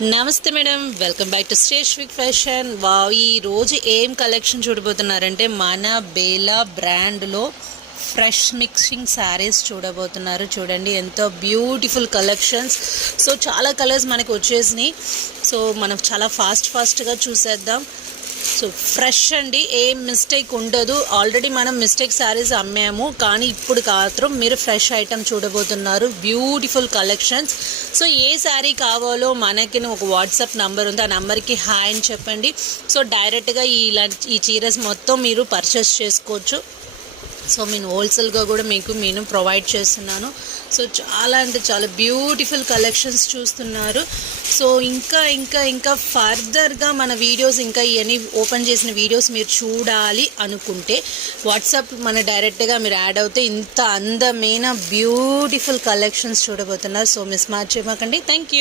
నమస్తే madam, welcome back to స్టేష్ fashion. Wow, ఈ రోజు ఏం కలెక్షన్ చూడబోతున్నారంటే మన బేలా బ్రాండ్లో ఫ్రెష్ మిక్సింగ్ శారీస్ చూడబోతున్నారు. చూడండి ఎంతో బ్యూటిఫుల్ కలెక్షన్స్. సో చాలా కలర్స్ మనకు వచ్చేసినాయి. సో మనం చాలా ఫాస్ట్గా చూసేద్దాం. సో ఫ్రెష్ అండి, ఏం మిస్టేక్ ఉండదు. ఆల్రెడీ మనం మిస్టేక్ శారీస్ అమ్మాము, కానీ ఇప్పుడు మాత్రం మీరు ఫ్రెష్ ఐటమ్ చూడబోతున్నారు. Beautiful collections. సో ఏ శారీ కావాలో మనకి ఒక వాట్సాప్ నంబర్ ఉంది, ఆ నెంబర్కి హాయ్ అని చెప్పండి. సో డైరెక్ట్గా ఈ చీరస్ మొత్తం మీరు పర్చేస్ చేసుకోవచ్చు. సో నేను హోల్సేల్గా కూడా నేను ప్రొవైడ్ చేస్తున్నాను. సో చాలా అంటే చాలా బ్యూటిఫుల్ కలెక్షన్స్ చూస్తున్నారు. సో ఇంకా ఫర్దర్గా మన వీడియోస్ ఇంకా ఇవన్నీ ఓపెన్ చేసిన వీడియోస్ మీరు చూడాలి అనుకుంటే వాట్సాప్ మన డైరెక్ట్గా మీరు యాడ్ అవుతే ఇంత అందమైన బ్యూటిఫుల్ కలెక్షన్స్ చూడబోతున్నారు. So miss మార్చేయకండి. Thank you.